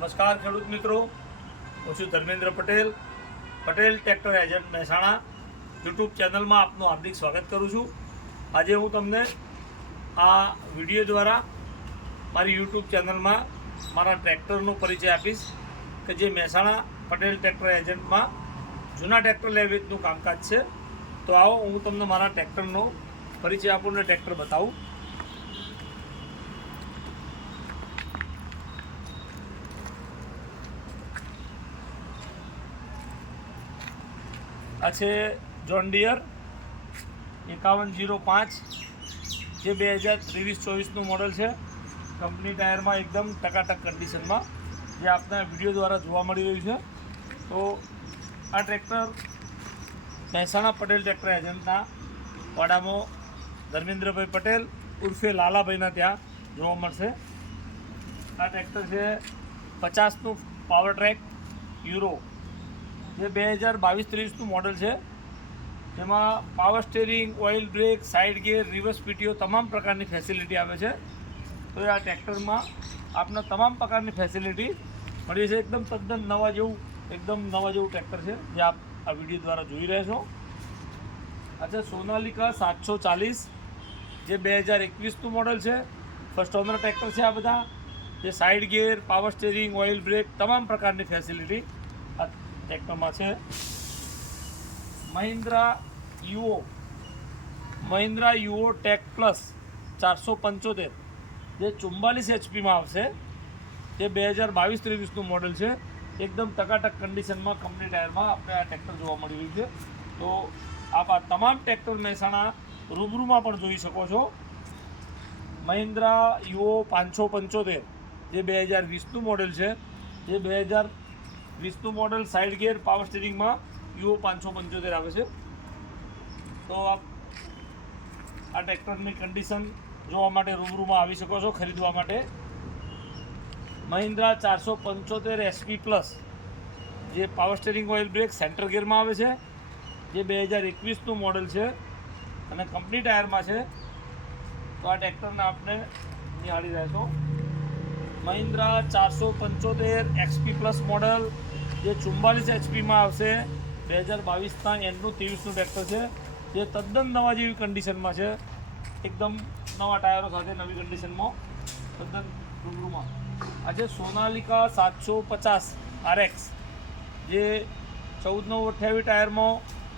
નમસ્કાર ખેડૂત મિત્રો, હું છું Dharmendra Patel, Patel tractor agent Mehsana YouTube ચેનલમાં આપનું હાર્દિક સ્વાગત કરું છું। આજે હું તમને આ વિડીયો દ્વારા મારી યુટ્યુબ ચેનલમાં મારા ટ્રેક્ટરનો પરિચય આપીશ કે જે મહેસાણા પટેલ ટ્રેક્ટર એજન્ટમાં જૂના ટ્રેક્ટર લે વેચનું કામકાજ છે। તો આવો હું તમને મારા ટ્રેક્ટરનો પરિચય આપું અને ટ્રેક્ટર બતાવું। આ છે જોન ડિયર 5105 જે 2023-24નું મોડલ છે। કંપની ટાયરમાં એકદમ ટકાટક કન્ડિશનમાં જે આપના વિડીયો દ્વારા જોવા મળી રહ્યું છે। તો આ ટ્રેક્ટર મહેસાણા પટેલ ટ્રેક્ટર એજન્ટના વાડામાં ધર્મેન્દ્રભાઈ પટેલ ઉર્ફે લાલાભાઈના ત્યાં જોવા મળશે। આ ટ્રેક્ટર છે 50નું પાવર ટ્રેક યુરો જે 2022-23નું મોડલ છે। જેમાં power steering, oil brake, side gear, reverse PTO તમામ પ્રકારની ફેસિલિટી આવે છે। તો આ ટ્રેક્ટરમાં આપને તમામ પ્રકારની ફેસિલિટી મળી છે। એકદમ તદ્દન નવા જેવું ટ્રેક્ટર છે જે આપ આ વિડીયો દ્વારા જોઈ રહ્યા છો। अच्छा સોનાલિકા 740 જે 2021નું મોડલ છે। ફર્સ્ટ ઓનર ટ્રેક્ટર છે। આ બધા જે side gear, power steering, oil brake તમામ પ્રકારની ફેસિલિટી આ ટ્રેક્ટરમાં છે। મહિન્દ્રા યુઓ ટેક પ્લસ 475 જે 44 એચપીમાં આવશે। જે 2022-23નું મોડલ છે। એકદમ ટકાટક કન્ડિશનમાં કંપની ટાયરમાં આપણે આ ટ્રેક્ટર જોવા મળી રહ્યું છે। તો આપ આ તમામ ટ્રેક્ટર મહેસાણા રૂબરૂમાં પણ જોઈ શકો છો। મહિન્દ્રા યુઓ 575 જે 2020નું મોડલ છે। જે 2020નું મોડલ સાઇડ ગિયર, પાવર સ્ટીરિંગમાં યુઓ 575 આવે છે। તો આપ આ ટ્રેક્ટરની કન્ડિશન જોવા માટે રૂબરૂમાં આવી શકો છો ખરીદવા માટે। મહિન્દ્રા 475 એસપી પ્લસ જે power steering, oil brake, centre ગિયરમાં આવે છે। જે 2021નું મોડલ છે અને કંપની ટાયરમાં છે। તો આ ટ્રેક્ટરને આપણે નિહાળી રહ્યા છો। મહિન્દ્રા 475 એક્સપી પ્લસ મોડલ જે 44 એચપીમાં આવશે। 2022ના એન્ડનું 23નું ટ્રેક્ટર છે જે તદ્દન નવા જેવી કન્ડિશનમાં છે। એકદમ નવા ટાયરો સાથે નવી કન્ડિશનમાં તદ્દન રૂબરૂમાં। આજે સોનાલિકા 750 RX જે 14/28 ટાયરમાં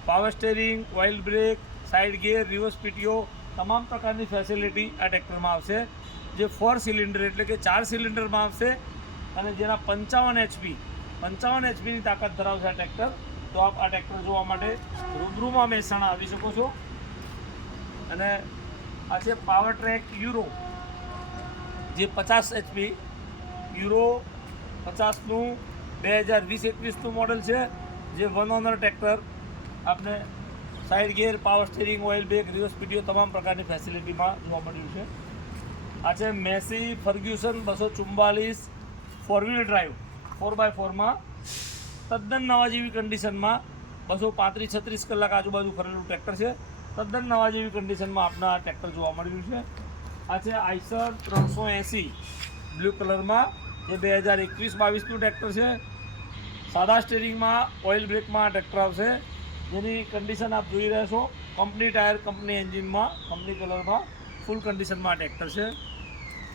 power steering, oil brake, side gear, reverse PTO તમામ પ્રકારની ફેસિલિટી આ ટ્રેક્ટરમાં આવશે। જે 4 સિલિન્ડર એટલે કે 4 સિલિન્ડરમાં આવશે અને જેના 55 એચપીની તાકાત ધરાવશે આ ટ્રેક્ટર। તો આપ આ ટ્રેક્ટર જોવા માટે રૂબરૂમાં મહેસાણા આવી શકો છો। અને આ છે પાવર ટ્રેક યુરો જે 50 એચપી યુરો 50નું 2020-21નું મોડલ છે। જે વન ઓનર ટ્રેક્ટર આપને side gear, power steering, oil brake, reverse PTO તમામ પ્રકારની ફેસિલિટીમાં જોવા મળ્યું છે। આ છે મેસી ફર્ગ્યુસન 244 4 વ્હીલ ડ્રાઈવ 4x4માં તદ્દન નવા જેવી કન્ડિશનમાં 235-36 કલાક આજુબાજુ ફરેલું ટ્રેક્ટર છે। તદ્દન નવા જેવી કન્ડિશનમાં આપના આ ટ્રેક્ટર જોવા મળી રહ્યું છે। આ છે આઈસર 380 બ્લુ કલરમાં જે 2021-22નું ટ્રેક્ટર છે। સાદા સ્ટેરિંગમાં, ઓઇલ બ્રેકમાં આ ટ્રેક્ટર આવશે। જેની કન્ડિશન આપ જોઈ રહ્યા છો। કંપની ટાયર, કંપની એન્જિનમાં, કંપની કલરમાં ફૂલ કન્ડિશનમાં આ ટ્રેક્ટર છે।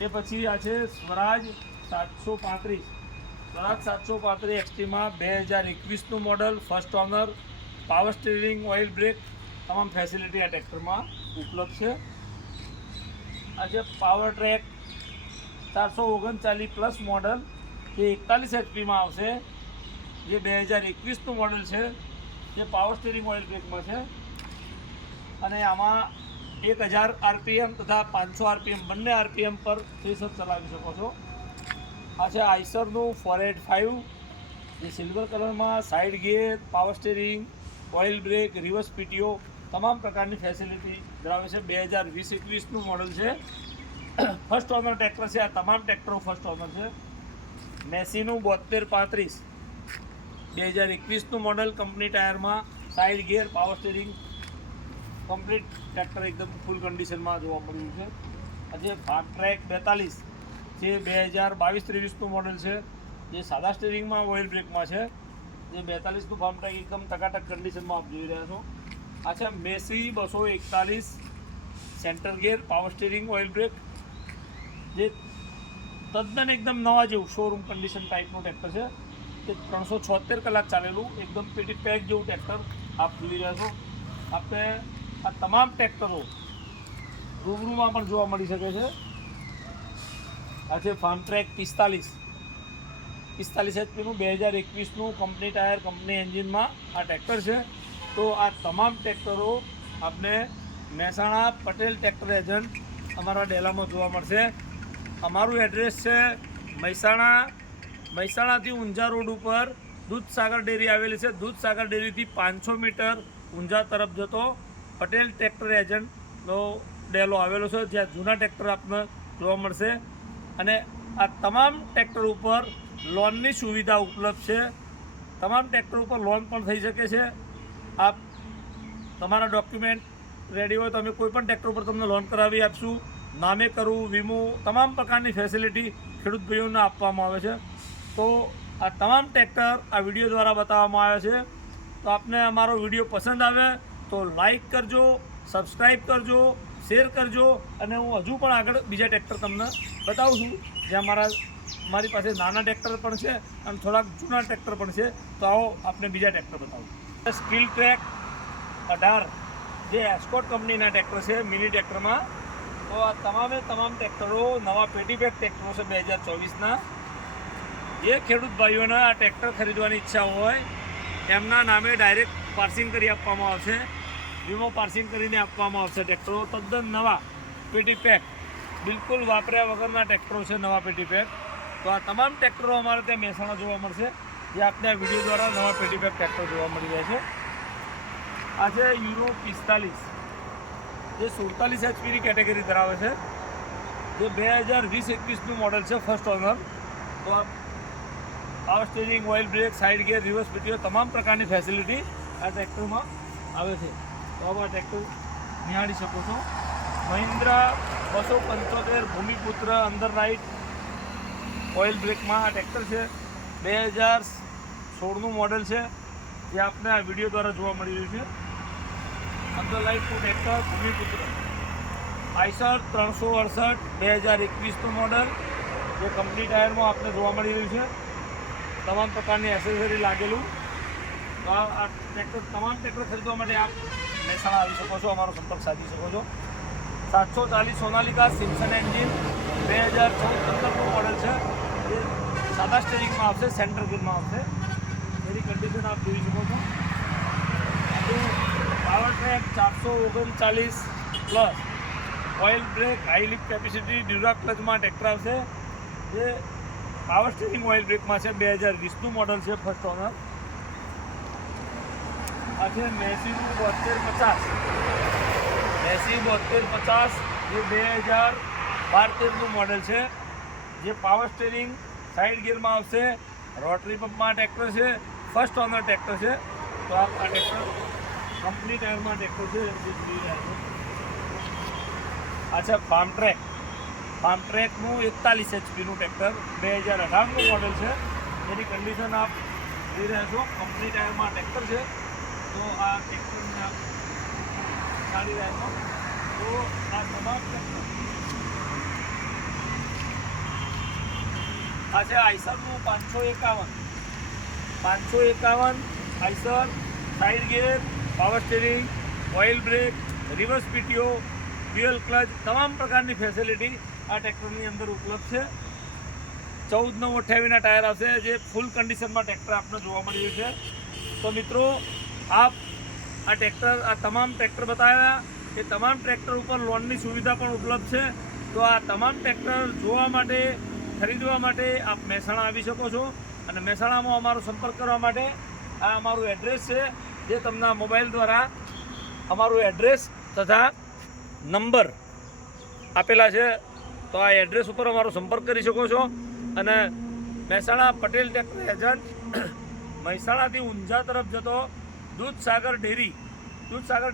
એ પછી આ છે સ્વરાજ 735 એક્સટીમાં 2021નું model, first owner, power steering, oil brake તમામ ફેસિલિટી આ ટ્રેક્ટરમાં ઉપલબ્ધ છે। આ છે પાવર ટ્રેક 439 પ્લસ મોડલ જે 41 એચપીમાં આવશે। જે 2021નું મોડલ છે। જે પાવર સ્ટીરિંગ, ઓઇલ બ્રેકમાં છે અને આમાં 1000 આરપીએમ તથા 500 આરપીએમ બંને આરપીએમ પર થ્રેશર ચલાવી શકો છો। આ છે આઈસરનું 485 જે સિલ્વર કલરમાં side gear, power steering, oil brake, reverse PTO તમામ પ્રકારની ફેસિલિટી ધરાવે છે। 2020-21નું મોડલ છે। ફર્સ્ટ ઓનર ટ્રેક્ટર છે। આ તમામ ટ્રેક્ટરો ફર્સ્ટ ઓનર છે। મેસીનું 7235 2021નું મોડલ, કંપની ટાયરમાં, side gear, power steering complete tractor એકદમ ફૂલ કન્ડિશનમાં જોવા મળ્યું છે। આજે ભાગ ટ્રેક 42 જે 2022-23નું મોડલ છે। જે સાદા સ્ટીરિંગમાં ઓઇલ બ્રેકમાં છે, જે 42નું ફાર્મ ટ્રેક એકદમ ટકાટક કન્ડિશનમાં આપ જોઈ રહ્યા છો. આ છે Massey 241 centre gear power steering oil brake, જે તદ્દન એકદમ નવા જેવું શોરૂમ કન્ડિશન ટાઈપનું ટ્રેક્ટર છે. તે 376 કલાક ચાલેલું એકદમ પેટી પેક જેવું ટ્રેક્ટર આપ જોઈ રહ્યા છો. આપણે આ તમામ ટ્રેક્ટરો રૂબરૂમાં પણ જોવા મળી શકે છે. આ છે ફાર્મ ટ્રેક 45 HP-નું 2021નું કંપની ટાયર કંપની એન્જિનમાં આ ટ્રેક્ટર છે. તો આ તમામ ટ્રેક્ટરો આપને મહેસાણા પટેલ ટ્રેક્ટર એજન્ટ અમારા ડેલામાં જોવા મળશે. અમારું એડ્રેસ છે મહેસાણાથી ઊંઝા રોડ ઉપર દૂધસાગર ડેરી આવેલી છે. દૂધસાગર ડેરીથી 500 મીટર ઊંઝા તરફ જતો પટેલ ટ્રેક્ટર એજન્ટનો ડેલો આવેલો છે, જ્યાં જૂના ટ્રેક્ટર આપને જોવા મળશે. અને આ તમામ ટ્રેક્ટર ઉપર લોનની સુવિધા ઉપલબ્ધ છે. તમામ ટ્રેક્ટર ઉપર લોન પણ થઈ શકે છે. આપ તમારા ડોક્યુમેન્ટ રેડી હોય તો અમે કોઈ પણ ટ્રેક્ટર ઉપર તમને લોન કરાવી આપશું. નામે કરવું, વીમો, તમામ પ્રકારની ફેસિલિટી ખેડૂત ભાઈઓને આપવામાં આવે છે. તો આ તમામ ટ્રેક્ટર આ વિડીયો દ્વારા બતાવવામાં આવ્યા છે. તો આપને અમારો વિડીયો પસંદ આવે તો લાઈક કરજો, સબસ્ક્રાઈબ કરજો, શેર કરજો. અને હું હજુ પણ આગળ બીજા ટ્રેક્ટર તમને બતાવું છું, જ્યાં મારી પાસે નાના ટ્રેક્ટર પણ છે અને થોડાક જૂના ટ્રેક્ટર પણ છે. તો આવો આપણે બીજા ટ્રેક્ટર બતાવું. સ્કિલ ટ્રેક 18 જે એસ્કોટ કંપનીના ટ્રેક્ટર છે મિની ટ્રેક્ટરમાં. તો આ તમામ ટ્રેક્ટરો નવા પેટી પેક ટ્રેક્ટરો છે 2024ના. જે ખેડૂત ભાઈઓને આ ટ્રેક્ટર ખરીદવાની ઈચ્છા હોય એમના નામે ડાયરેક્ટ પાર્સિંગ કરી આપવામાં આવશે. વીમો પાર્સિંગ કરીને આપવામાં આવશે. ટ્રેક્ટરો તદ્દન નવા પેટી પેક, બિલકુલ વાપર્યા વગરના ટ્રેક્ટરો છે, નવા પેટી પેક. તો આ તમામ ટ્રેક્ટરો અમારે ત્યાં મહેસાણા જોવા મળશે, જે આપણે આ વિડીયો દ્વારા નવા પેટી પેક ટ્રેક્ટર જોવા મળી રહ્યા છે. આ છે યુરો 45 જે 47 HP-ની કેટેગરી ધરાવે છે, જે 2020-21નું મોડલ છે, ફર્સ્ટ ઓનર. તો આ power steering, oil brake, side gear, reverse PTO તમામ પ્રકારની ફેસિલિટી આ ટ્રેક્ટરમાં આવે છે. તો આ ટ્રેક્ટર નિહાળી શકો છો. મહિન્દ્રા 275 ભૂમિપુત્ર અંડર રાઇટ ઓઇલ બ્રેકમાં આ ટ્રેક્ટર છે. 2016નું મોડલ છે, જે આપને આ વિડીયો દ્વારા જોવા મળી રહ્યું છે. અંડર રાઇટનું ટ્રેક્ટર ભૂમિપુત્ર. આઈસર 368 2021નું મોડલ, જે કંપની ટાયરમાં આપને જોવા મળી રહ્યું છે. તમામ પ્રકારની એસેસરી લાગેલું. તો આ ટ્રેક્ટર તમામ ટ્રેક્ટર ખરીદવા માટે આપ મહેસાણા આવી શકો છો, અમારો સંપર્ક સાધી શકો છો. 740 સોનાલિકા સિમ્સન એન્જિન 2014-15નું મોડલ છે, જે સાદા સ્ટીરિંગમાં આવશે, સેન્ટર ગિયરમાં આવશે. એની કન્ડિશન આપ જોઈ શકો છો. Powertrac 439 plus oil brake, high lift capacity, dura ક્લચમાં ટ્રેક્ટર આવશે, જે પાવર સ્ટીરિંગ ઓઇલ બ્રેકમાં છે. 2020નું મોડલ છે, ફર્સ્ટ ઓનર. આ છે મેસી 7250 જે 2012-13નું મોડલ છે, જે પાવર સ્ટીરિંગ, સાઇડ ગિયરમાં આવશે, રોટરી પંપમાં ટ્રેક્ટર છે, ફર્સ્ટ ઓનર ટ્રેક્ટર છે. તો આ ટ્રેક્ટર કંપની ટાયરમાં ટ્રેક્ટર છે. આ છે ફાર્મ ટ્રેકનું 41 HP-નું ટ્રેક્ટર 2018નું મોડલ છે. એની કન્ડિશન આપ જોઈ રહ્યા છો. કંપની ટાયરમાં ટ્રેક્ટર છે. તો આ ટ્રેક્ટરને આપ ચાલી રહ્યા છો. તો આ તમામ ટ્રેક્ટર. આ છે આઈસરનું 551 Eicher, side gear, power steering, oil brake, reverse PTO, dual clutch, તમામ પ્રકારની ફેસિલિટી આ ટ્રેક્ટરની અંદર ઉપલબ્ધ છે. 14/9/28ના ટાયર આવશે, જે ફૂલ કન્ડિશનમાં ટ્રેક્ટર આપને જોવા મળી રહ્યું છે. તો મિત્રો, આપ આ તમામ ટ્રેક્ટર બતાવ્યા. એ તમામ ટ્રેક્ટર ઉપર લોનની સુવિધા પણ ઉપલબ્ધ છે. તો આ તમામ ટ્રેક્ટર જોવા માટે, ખરીદવા માટે આપ મહેસાણા આવી શકો છો. અને મહેસાણામાં અમારો સંપર્ક કરવા માટે આ અમારું એડ્રેસ છે, જે તમને મોબાઈલ દ્વારા અમારું એડ્રેસ તથા નંબર આપેલા છે. તો આ એડ્રેસ ઉપર અમારો સંપર્ક કરી શકો છો. અને મહેસાણા પટેલ ટ્રેક્ટર એજન્ટ, મહેસાણાથી ઊંઝા તરફ જતો દૂધસાગર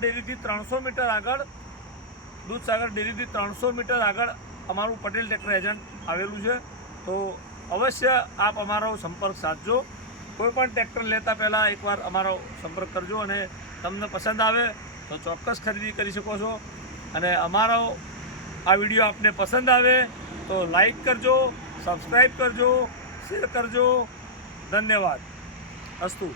ડેરીથી 300 મીટર આગળ અમારું પટેલ ટ્રેક્ટર એજન્ટ આવેલું છે. તો અવશ્ય આપ અમારો સંપર્ક સાધજો. કોઈ પણ ટ્રેક્ટર લેતા પહેલાં એકવાર અમારો સંપર્ક કરજો અને તમને પસંદ આવે તો ચોક્કસ ખરીદી કરી શકો છો. અને અમારો આ વિડીયો આપને પસંદ આવે તો લાઈક કરજો, સબસ્ક્રાઈબ કરજો, શેર કરજો. ધન્યવાદ. અસ્તુ.